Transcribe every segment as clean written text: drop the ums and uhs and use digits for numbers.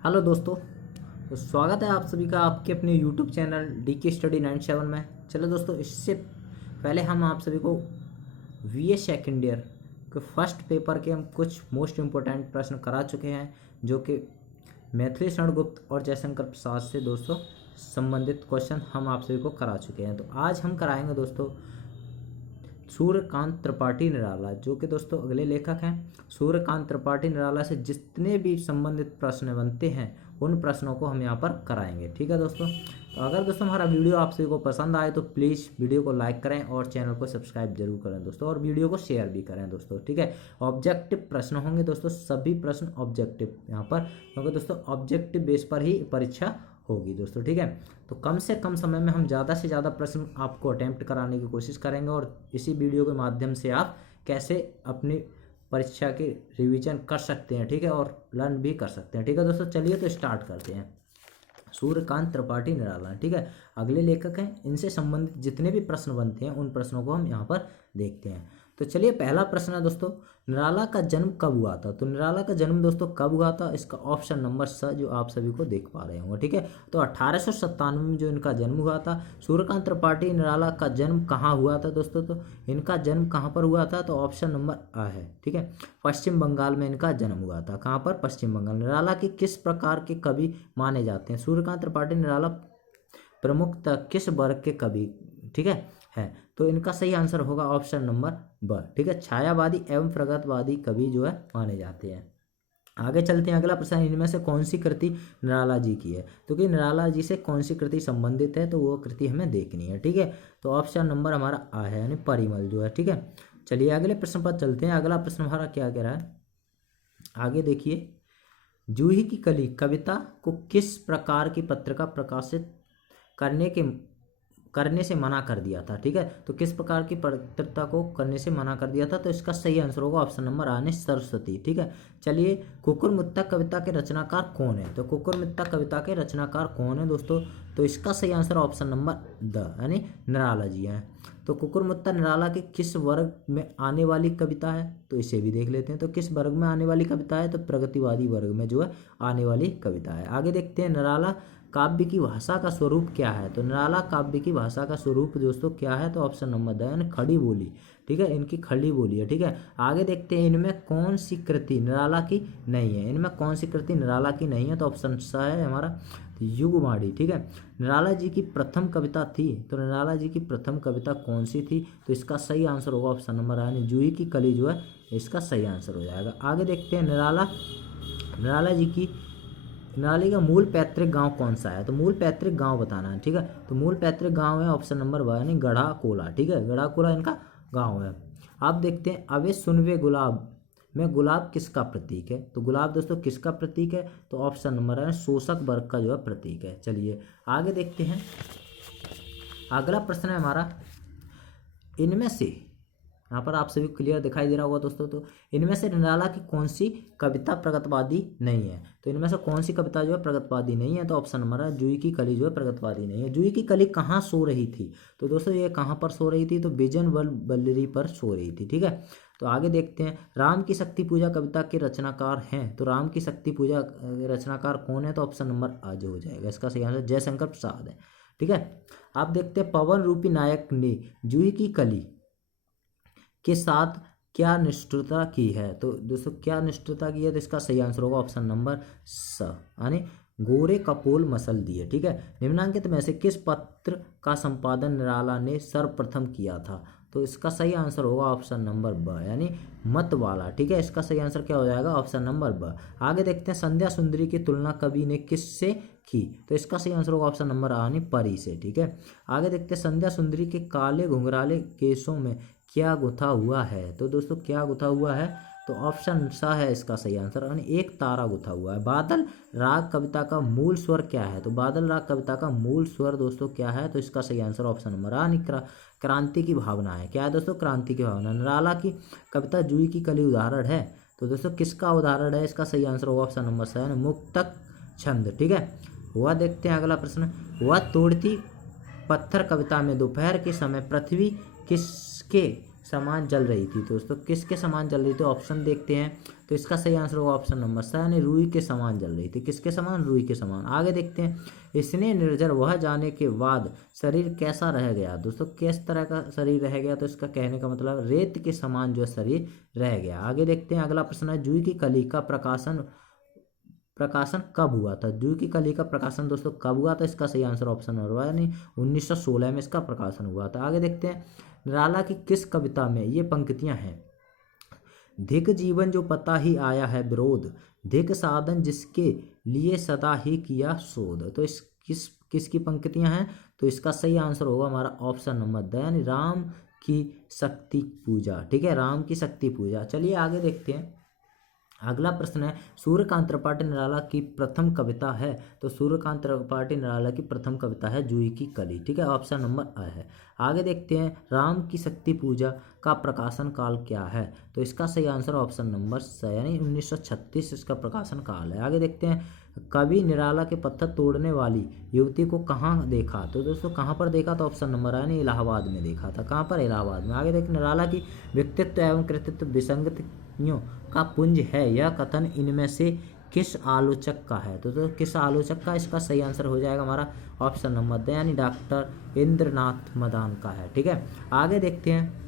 Hello दोस्तों। तो स्वागत है आप सभी का आपके अपने यूट्यूब चैनल DK स्टडी 97 में। चलो दोस्तों, इससे पहले हम आप सभी को VA सेकेंड ईयर के फर्स्ट पेपर के हम कुछ मोस्ट इम्पोर्टेंट प्रश्न करा चुके हैं, जो कि मैथिली शरण गुप्त और जयशंकर प्रसाद से दोस्तों संबंधित क्वेश्चन हम आप सभी को करा चुके हैं। तो आज हम कराएंगे दोस्तों सूर्यकांत त्रिपाठी निराला, जो कि दोस्तों अगले लेखक हैं। सूर्यकांत त्रिपाठी निराला से जितने भी संबंधित प्रश्न बनते हैं उन प्रश्नों को हम यहाँ पर कराएंगे। ठीक है दोस्तों। तो अगर दोस्तों हमारा वीडियो आप सभी को पसंद आए तो प्लीज़ वीडियो को लाइक करें और चैनल को सब्सक्राइब जरूर करें दोस्तों, और वीडियो को शेयर भी करें दोस्तों। ठीक है। ऑब्जेक्टिव प्रश्न होंगे दोस्तों, सभी प्रश्न ऑब्जेक्टिव यहाँ पर, क्योंकि दोस्तों ऑब्जेक्टिव बेस पर ही परीक्षा होगी दोस्तों। ठीक है। तो कम से कम समय में हम ज़्यादा से ज़्यादा प्रश्न आपको अटेम्प्ट कराने की कोशिश करेंगे, और इसी वीडियो के माध्यम से आप कैसे अपनी परीक्षा की रिवीजन कर सकते हैं, ठीक है, और लर्न भी कर सकते हैं। ठीक है दोस्तों, चलिए तो स्टार्ट करते हैं। सूर्यकांत त्रिपाठी निराला, ठीक है, अगले लेखक हैं। इनसे संबंधित जितने भी प्रश्न बनते हैं उन प्रश्नों को हम यहाँ पर देखते हैं। तो चलिए, पहला प्रश्न है दोस्तों, निराला का जन्म कब हुआ था। तो निराला का जन्म दोस्तों कब हुआ था, इसका ऑप्शन नंबर स जो आप सभी को देख पा रहे होंगे। ठीक है। तो 1897 में जो इनका जन्म हुआ था। सूर्यकांत त्रिपाठी निराला का जन्म कहाँ हुआ था दोस्तों, तो इनका जन्म कहाँ पर हुआ था, तो ऑप्शन नंबर आ है। ठीक है। पश्चिम बंगाल में इनका जन्म हुआ था। कहाँ पर, पश्चिम बंगाल। निराला की किस प्रकार के कवि माने जाते हैं। सूर्यकांत त्रिपाठी निराला प्रमुखतः किस वर्ग के कवि, ठीक है। तो इनका सही आंसर होगा ऑप्शन नंबर ब। ठीक है। छायावादी एवं प्रगतवादी कवि जो है माने जाते हैं। आगे चलते हैं। अगला प्रश्न, इनमें से कौन सी कृति निराला जी की है। तो कि निराला जी से कौन सी कृति संबंधित है, तो वो कृति हमें देखनी है। ठीक है। तो ऑप्शन नंबर हमारा आ है, यानी परिमल जो है। ठीक है। चलिए अगले प्रश्न पर चलते हैं। अगला प्रश्न हमारा क्या कह रहा है, आगे देखिए। जूही की कली कविता को किस प्रकार की पत्रिका प्रकाशित करने से मना कर दिया था। ठीक है। तो किस प्रकार की पत्रिका को करने से मना कर दिया था, तो इसका सही आंसर होगा ऑप्शन नंबर आने सरस्वती। ठीक है। चलिए, कुकुरमुत्ता कविता के रचनाकार कौन है। तो कुकुरमुत्ता कविता के रचनाकार कौन है दोस्तों, तो इसका सही आंसर ऑप्शन नंबर द, यानी निराला जी हैं। तो कुकुरमुत्ता निराला के किस वर्ग में आने वाली कविता है, तो इसे भी देख लेते हैं। तो किस वर्ग में आने वाली कविता है, तो प्रगतिवादी वर्ग में जो है आने वाली कविता है। आगे देखते हैं, निराला काव्य की भाषा का स्वरूप क्या है। तो निराला काव्य की भाषा का स्वरूप दोस्तों क्या है, तो ऑप्शन नंबर द, यानी खड़ी बोली। ठीक है, इनकी खड़ी बोली है। ठीक है। आगे देखते हैं, इनमें कौन सी कृति निराला की नहीं है। इनमें कौन सी कृति निराला की नहीं है, तो ऑप्शन स है हमारा युगमाड़ी। ठीक है। निराला जी की प्रथम कविता थी, तो निराला जी की प्रथम कविता कौन सी थी, तो इसका सही आंसर होगा ऑप्शन नंबर यानी जूही की कली जो है इसका सही आंसर हो जाएगा। आगे देखते हैं, निराला का मूल पैतृक गांव कौन सा है। तो मूल पैतृक गांव बताना है। ठीक है। तो मूल पैतृक गांव है ऑप्शन नंबर व, यानी गढ़ा कोला। ठीक है, गढ़ा कोला इनका गांव है। अब देखते हैं, अबे सुनवे गुलाब में गुलाब किसका प्रतीक है। तो गुलाब दोस्तों किसका प्रतीक है, तो ऑप्शन नंबर है शोषक वर्ग का जो है प्रतीक है। चलिए आगे देखते हैं। अगला प्रश्न है हमारा, इनमें से, यहाँ पर आप सभी क्लियर दिखाई दे रहा होगा दोस्तों, तो इनमें से निराला की कौन सी कविता प्रगतवादी नहीं है। तो इनमें से कौन सी कविता जो है प्रगतवादी नहीं है, तो ऑप्शन नंबर है जूही की कली जो है प्रगतवादी नहीं है। जूही की कली कहाँ सो रही थी, तो दोस्तों ये कहाँ पर सो रही थी, तो बिजन बल्लरी पर सो रही थी। ठीक है। तो आगे देखते हैं, राम की शक्ति पूजा कविता के रचनाकार हैं। तो राम की शक्ति पूजा रचनाकार कौन है, तो ऑप्शन नंबर आज हो जाएगा, इसका सही आंसर जयशंकर प्रसाद है। ठीक है। आप देखते हैं, पवन रूपी नायक ने जूही की कली के साथ क्या निष्ठुरता की है। तो दोस्तों क्या निष्ठुरता की है, तो इसका सही आंसर होगा ऑप्शन नंबर स, यानी गोरे कपोल मसल दिए। ठीक है। निम्नांकित में से किस पत्र का संपादन निराला ने सर्वप्रथम किया था। तो इसका सही आंसर होगा ऑप्शन नंबर ब, यानी मत वाला। ठीक है। इसका सही आंसर क्या हो जाएगा, ऑप्शन नंबर ब। आगे देखते हैं, संध्या सुंदरी की तुलना कवि ने किससे की। तो इसका सही आंसर होगा ऑप्शन नंबर यानी परी से। ठीक है। आगे देखते हैं, संध्या सुंदरी के काले घुंघराले केसों में क्या गुथा हुआ है। तो दोस्तों क्या गुथा हुआ है, तो ऑप्शन सा है इसका सही आंसर, यानी एक तारा गुथा हुआ है। बादल राग कविता का मूल स्वर क्या है। तो बादल राग कविता का मूल स्वर दोस्तों क्या है, तो इसका सही आंसर ऑप्शन नंबर यानी क्रांति की भावना है। क्या है दोस्तों, क्रांति की भावना। निराला की कविता जूही की कली उदाहरण है। तो दोस्तों किसका उदाहरण है, इसका सही आंसर होगा ऑप्शन नंबर सा, मुक्तक छंद। ठीक है। हुआ देखते हैं अगला प्रश्न, हुआ तोड़ती पत्थर कविता में दोपहर के समय पृथ्वी किसके समान जल रही थी। तो दोस्तों किसके समान जल रही थी, ऑप्शन देखते हैं। तो इसका सही आंसर होगा ऑप्शन नंबर स, यानी रुई के समान जल रही थी। किसके समान, रुई के समान। आगे देखते हैं, इसने निर्जर वह जाने के बाद शरीर कैसा रह गया। दोस्तों किस तरह का शरीर रह गया, तो इसका कहने का मतलब रेत के समान जो शरीर रह गया। आगे देखते हैं, अगला प्रश्न है, जूही की कली का प्रकाशन कब हुआ था। जूही की कली का प्रकाशन दोस्तों कब हुआ था, इसका सही आंसर ऑप्शन नंबर यानी 1916 में इसका प्रकाशन हुआ था। आगे देखते हैं, निराला की किस कविता में ये पंक्तियां हैं, धिक जीवन जो पता ही आया है विरोध, धिक साधन जिसके लिए सदा ही किया शोध। तो इस किसकी पंक्तियां हैं, तो इसका सही आंसर होगा हमारा ऑप्शन नंबर द, यानी राम की शक्ति पूजा। ठीक है, राम की शक्ति पूजा। चलिए आगे देखते हैं, अगला प्रश्न है, सूर्यकांत त्रिपाठी निराला की प्रथम कविता है। तो सूर्यकांत त्रिपाठी निराला की प्रथम कविता है जूही की कली। ठीक है, ऑप्शन नंबर अ है। आगे देखते हैं, राम की शक्ति पूजा का प्रकाशन काल क्या है। तो इसका सही आंसर ऑप्शन नंबर स, यानी 1936 इसका प्रकाशन काल है। आगे देखते हैं, कवि निराला के पत्थर तोड़ने वाली युवती को कहाँ देखा। तो दोस्तों कहाँ पर देखा, तो ऑप्शन नंबर यानी इलाहाबाद में देखा था। कहाँ पर, इलाहाबाद में। आगे देखिए, निराला की व्यक्तित्व एवं कृतित्व विसंगतियों का पुंज है, यह कथन इनमें से किस आलोचक का है। तो किस आलोचक का, इसका सही आंसर हो जाएगा हमारा ऑप्शन नंबर द, यानी डॉक्टर इंद्रनाथ मदान का है। ठीक है, आगे देखते हैं,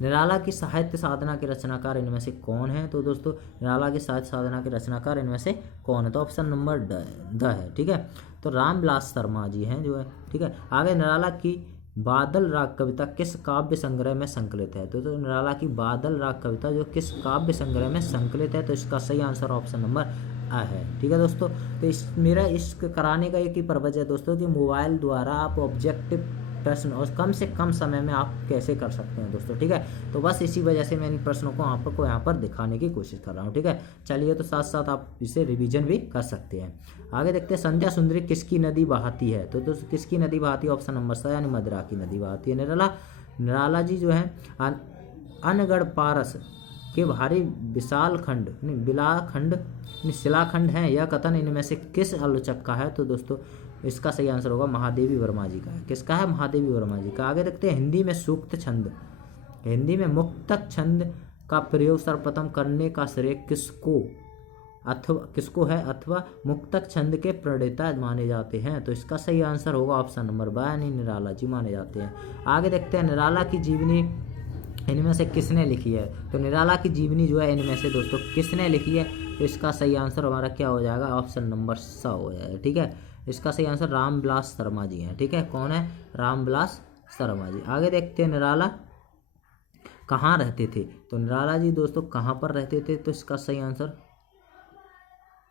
निराला की साहित्य साधना के रचनाकार इनमें से कौन है। तो दोस्तों निराला की साहित्य साधना के रचनाकार इनमें से कौन है, तो ऑप्शन नंबर द है। ठीक है, तो रामविलास शर्मा जी हैं जो है। ठीक है, आगे, निराला की बादल राग कविता किस काव्य संग्रह में संकलित है। तो निराला की बादल राग कविता जो किस काव्य संग्रह में संकलित है, तो इसका सही आंसर ऑप्शन नंबर आ है। ठीक है दोस्तों, तो मेरा इस कराने का एक ही पर्पज है दोस्तों कि मोबाइल द्वारा आप ऑब्जेक्टिव प्रश्न और कम से कम समय में आप कैसे कर सकते हैं दोस्तों। ठीक है, तो बस इसी वजह से मैं इन प्रश्नों को आपको यहाँ पर दिखाने की कोशिश कर रहा हूँ। ठीक है, चलिए, तो साथ साथ आप इसे रिवीजन भी कर सकते हैं। आगे देखते हैं, संध्या सुंदरी किसकी नदी बहाती है। तो दोस्तों किसकी नदी बहाती है, ऑप्शन नंबर स, यानी मदरा की नदी बहाती है। निराला जी जो है अनगढ़ पारस के भारी विशाल खंड बिलाखंड शिलाखंड हैं, यह कथन इनमें से किस आलोचक का है। तो दोस्तों इसका सही आंसर होगा महादेवी वर्मा जी का है। किसका है, महादेवी वर्मा जी का। आगे देखते हैं, हिंदी में सूक्त छंद, हिंदी में मुक्तक छंद का प्रयोग सर्वप्रथम करने का श्रेय किसको है अथवा मुक्तक छंद के प्रणेता माने जाते हैं। तो इसका सही आंसर होगा ऑप्शन नंबर ब, यानी निराला जी माने जाते हैं। आगे देखते हैं, निराला की जीवनी इनमें से किसने लिखी है। तो निराला की जीवनी जो है इनमें से दोस्तों किसने लिखी है। तो इसका सही आंसर हमारा क्या हो जाएगा, ऑप्शन नंबर स हो जाएगा। ठीक है, इसका सही आंसर रामविलास शर्मा जी हैं। ठीक है, कौन है, रामविलास शर्मा जी। आगे देखते हैं, निराला कहाँ रहते थे। तो निराला जी दोस्तों कहाँ पर रहते थे। तो इसका सही आंसर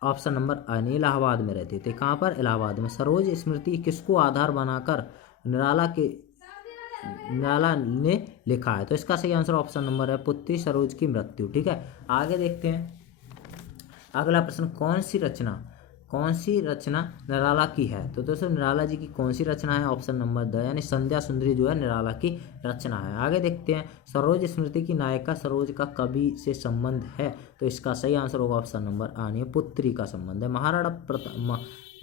ऑप्शन नंबर अ, इलाहाबाद में रहते थे। कहाँ पर, इलाहाबाद में। सरोज स्मृति किसको आधार बनाकर निराला ने लिखा है। तो इसका सही आंसर ऑप्शन नंबर है पुत्री सरोज की मृत्यु। ठीक है, आगे देखते हैं, अगला प्रश्न, कौन सी रचना निराला की है। तो दोस्तों निराला जी की कौन सी रचना है, ऑप्शन नंबर द, यानी संध्या सुंदरी जो है निराला की रचना है। आगे देखते हैं, सरोज स्मृति की नायिका सरोज का कवि से संबंध है। तो इसका सही आंसर होगा ऑप्शन नंबर आ, यानी पुत्री का संबंध है।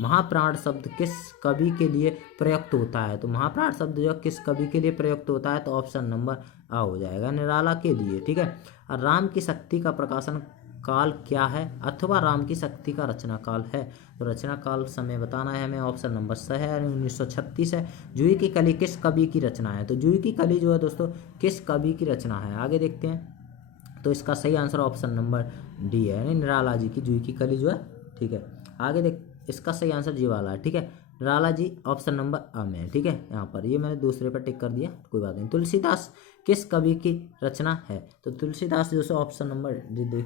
महाप्राण शब्द किस कवि के लिए प्रयुक्त होता है। तो महाप्राण शब्द जो किस कवि के लिए प्रयुक्त होता है, तो ऑप्शन नंबर आ हो जाएगा, निराला के लिए। ठीक है, और राम की शक्ति का प्रकाशन काल क्या है अथवा राम की शक्ति का रचना काल है। तो रचना काल समय बताना है हमें, ऑप्शन नंबर स है, यानी 1936 है। जूही की कली किस कवि की रचना है। तो जूही की कली जो है दोस्तों किस कवि की रचना है। आगे देखते हैं, तो इसका सही आंसर ऑप्शन नंबर डी है, यानी निराला जी की जूही की कली जो है। ठीक है, आगे देख, इसका सही आंसर जी वाला है। ठीक है, निराला जी ऑप्शन नंबर अ में है। ठीक है, यहाँ पर ये मैंने दूसरे पर टिक कर दिया, कोई बात नहीं। तुलसीदास किस कवि की रचना है। तो तुलसीदास जो ऑप्शन नंबर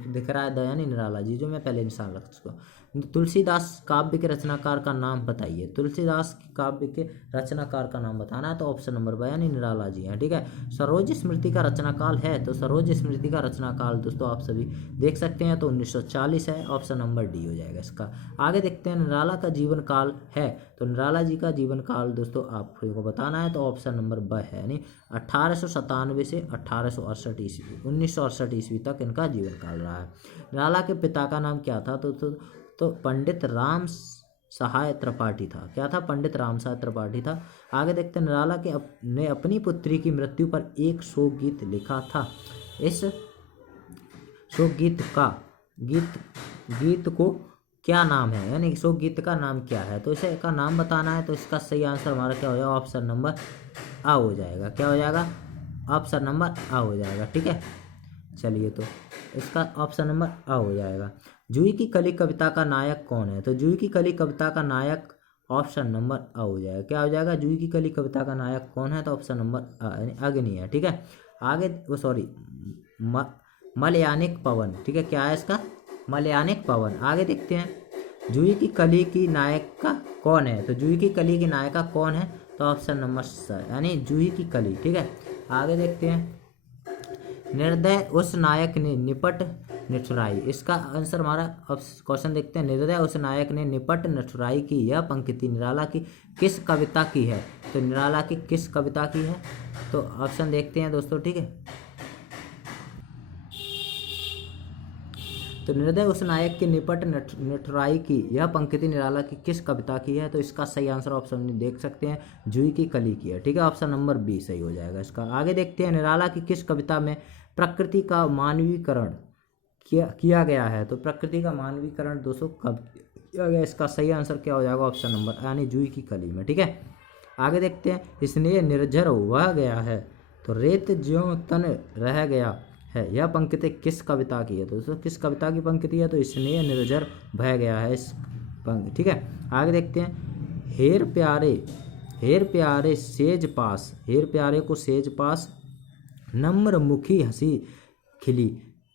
दिख रहा है द, यानी निराला जी जो मैं पहले निशान रख चुका। तुलसीदास काव्य के रचनाकार का नाम बताइए। तुलसीदास काव्य के रचनाकार का नाम बताना है, तो ऑप्शन नंबर ब, यानी निराला जी हैं। ठीक है, सरोज स्मृति का रचनाकाल है। तो सरोज स्मृति का रचनाकाल दोस्तों आप सभी देख सकते हैं, तो 1940 है, ऑप्शन नंबर डी हो जाएगा इसका। आगे देखते हैं, निराला का जीवन काल है। तो निराला जी का जीवन काल दोस्तों आपको बताना है, तो ऑप्शन नंबर ब है, यानी 1897 से 1868 ईस्वी 1968 ईस्वी तक इनका जीवन काल रहा है। निराला के पिता का नाम क्या था। तो पंडित राम सहाय त्रिपाठी था। क्या था? पंडित राम सहाय त्रिपाठी था। आगे देखते हैं, निराला ने अपनी पुत्री की मृत्यु पर एक शोक गीत लिखा था। इस शोक गीत को क्या नाम है, यानी शोक गीत का नाम क्या है? तो इसे का नाम बताना है। तो इसका सही आंसर हमारा क्या हो जाएगा? ऑप्शन नंबर आ हो जाएगा। क्या हो जाएगा? ऑप्शन नंबर आ हो जाएगा। ठीक है, चलिए, तो इसका ऑप्शन नंबर आ हो जाएगा। जूही की कली कविता का नायक कौन है? तो जूही की कली कविता का नायक ऑप्शन नंबर आ हो जाएगा। क्या हो जाएगा? जूही की कली कविता का नायक कौन है? तो ऑप्शन नंबर आ, यानी अग्नि है। ठीक है, आगे वो सॉरी मलयानिक पवन। ठीक है, क्या है इसका? मलयानिक पवन। आगे देखते हैं, जूही की कली की नायिका कौन है? तो जूही की कली की नायिका कौन है? तो ऑप्शन नंबर स, यानी जूही की कली। ठीक है, आगे देखते हैं, निर्दय उस नायक ने निपट निठुराई। इसका आंसर हमारा क्वेश्चन देखते हैं, निर्दय उस नायक ने निपट निठुराई की यह पंक्ति निराला की किस कविता की है? तो निराला की किस कविता की है? तो ऑप्शन देखते हैं दोस्तों। ठीक है, तो निर्दय उस नायक के निपट निठुराई की यह पंक्ति निराला की किस कविता की है? तो इसका सही आंसर ऑप्शन में देख सकते हैं, जूही की कली की है। ठीक है, ऑप्शन नंबर बी सही हो जाएगा इसका। आगे देखते हैं, निराला की किस कविता में प्रकृति का मानवीकरण किया गया है? तो प्रकृति का मानवीकरण दोस्तों कब किया गया? इसका सही आंसर क्या हो जाएगा? ऑप्शन नंबर यानी जूही की कली में। ठीक है, आगे देखते हैं, स्नेह निर्झर वह गया है तो रेत ज्यों तन रह गया है यह पंक्ति किस कविता की है? तो दोस्तों किस कविता की पंक्ति है? तो स्नेह निर्झर बह गया है इस पंक्ति। ठीक है, आगे देखते हैं, हेर प्यारे सेज पास, हेर प्यारे को सेज पास नम्र मुखी हंसी खिली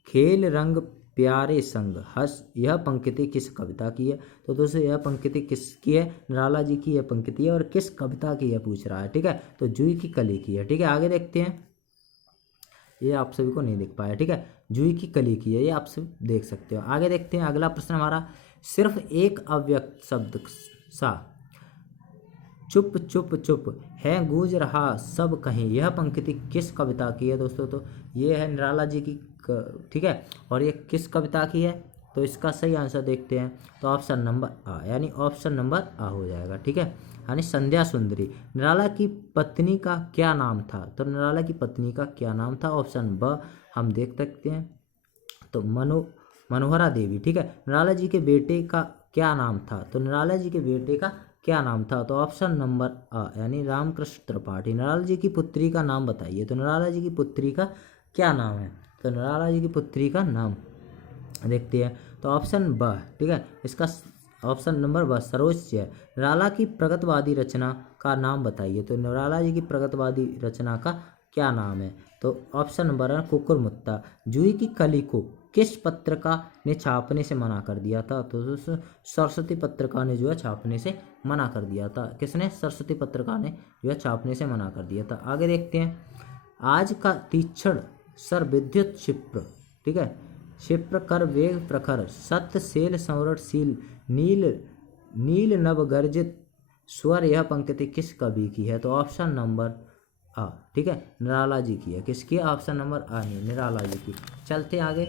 खेल रंग प्यारे संग हस यह पंक्ति किस कविता की है? तो दोस्तों यह पंक्ति किसकी है? निराला जी की यह पंक्ति है। और किस कविता की है पूछ रहा है। ठीक है, तो जूही की कली की है। ठीक है, आगे देखते हैं, ये आप सभी को नहीं देख पाया। ठीक है, जूही की कली की है, ये आप सब देख सकते हो। आगे देखते हैं, अगला प्रश्न हमारा, सिर्फ एक अव्यक्त शब्द सा चुप चुप चुप है गूंज रहा सब कहीं यह पंक्ति किस कविता की है? दोस्तों तो ये है निराला जी की। ठीक है, और ये किस कविता की है? तो इसका सही आंसर देखते हैं, तो ऑप्शन नंबर आ, यानी ऑप्शन नंबर आ हो जाएगा। ठीक है, यानी संध्या सुंदरी। निराला की पत्नी का क्या नाम था? तो निराला की पत्नी का क्या नाम था? ऑप्शन ब हम देख सकते हैं, तो मनोहरा देवी। ठीक है, निराला जी के बेटे का क्या नाम था? तो निराला जी के बेटे का क्या नाम था? तो ऑप्शन नंबर आ, यानी रामकृष्ण त्रिपाठी। निराला जी की पुत्री का नाम बताइए। तो निराला जी की पुत्री का क्या नाम है? तो निराला जी की पुत्री का नाम देखते हैं, तो ऑप्शन ब। ठीक है, इसका ऑप्शन नंबर ब सरोज है। निराला की प्रगतवादी रचना का नाम बताइए। तो निराला जी की प्रगतवादी रचना का क्या नाम है? तो ऑप्शन नंबर है कुकुरमुत्ता। जूही की कली को किस पत्रिका ने छापने से मना कर दिया था? तो सरस्वती पत्रिका ने जो है छापने से मना कर दिया था। किसने? सरस्वती पत्रिका ने जो है छापने से मना कर दिया था। आगे देखते हैं, आज का तीक्ष्ण सर विद्युत क्षिप्र। ठीक है, क्षिप्र कर वेग प्रखर सत्य सेल संवरणशील नील नील नव गर्जित स्वर यह पंक्ति किस कवि की है? तो ऑप्शन नंबर आ। ठीक है, निराला जी की है। किसकी? ऑप्शन नंबर आ नहीं, निराला जी की। चलते आगे,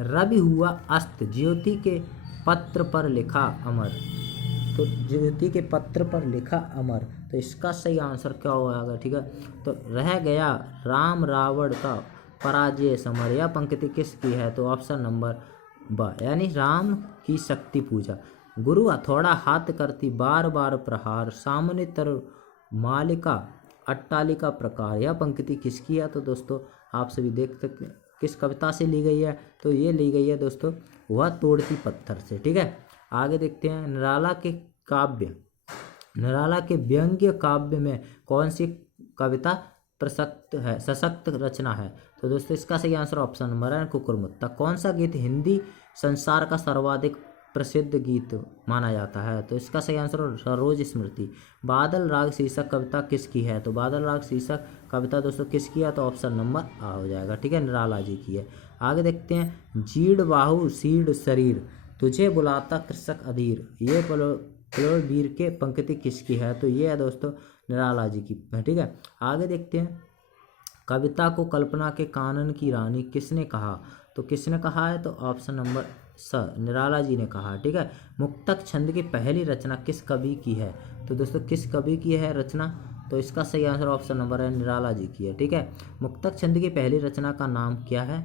रवि हुआ अस्त ज्योति के पत्र पर लिखा अमर। तो ज्योति के पत्र पर लिखा अमर, तो इसका सही आंसर क्या होगा? ठीक है, तो रह गया राम रावण का पराजय समर यह पंक्ति किसकी है? तो ऑप्शन नंबर ब, यानी राम की शक्ति पूजा। गुरु हथौड़ा हाथ करती बार बार प्रहार सामने तर मालिका अट्टालिका प्रकार यह पंक्ति किसकी है? तो दोस्तों आप सभी देख सकते हैं किस कविता से ली गई है? तो ये ली गई है दोस्तों वह तोड़ती पत्थर से। ठीक है, आगे देखते हैं, निराला के व्यंग्य काव्य में कौन सी कविता प्रसक्त है, सशक्त रचना है? तो दोस्तों इसका सही आंसर ऑप्शन नंबर है कुकुरमुत्ता। कौन सा गीत हिंदी संसार का सर्वाधिक प्रसिद्ध गीत माना जाता है? तो इसका सही आंसर सरोज स्मृति। बादल राग शीर्षक कविता किसकी है? तो बादल राग शीर्षक कविता दोस्तों किसकी है? तो ऑप्शन नंबर आ हो जाएगा। ठीक है, निराला जी की है। आगे देखते हैं, जीड़ बाहु सीड़ शरीर तुझे बुलाता कृषक अधीर ये वीर के पंक्ति किसकी है? तो ये है दोस्तों निराला जी की। ठीक है, आगे देखते हैं, कविता को कल्पना के कानन की रानी किसने कहा? तो किसने कहा है? तो ऑप्शन नंबर निराला जी ने कहा, ठीक है। मुक्तक छंद की पहली रचना किस कवि की है? तो दोस्तों किस कवि की है रचना? तो इसका सही आंसर ऑप्शन नंबर है निराला जी की है, ठीक है। मुक्तक छंद की पहली रचना का नाम क्या है?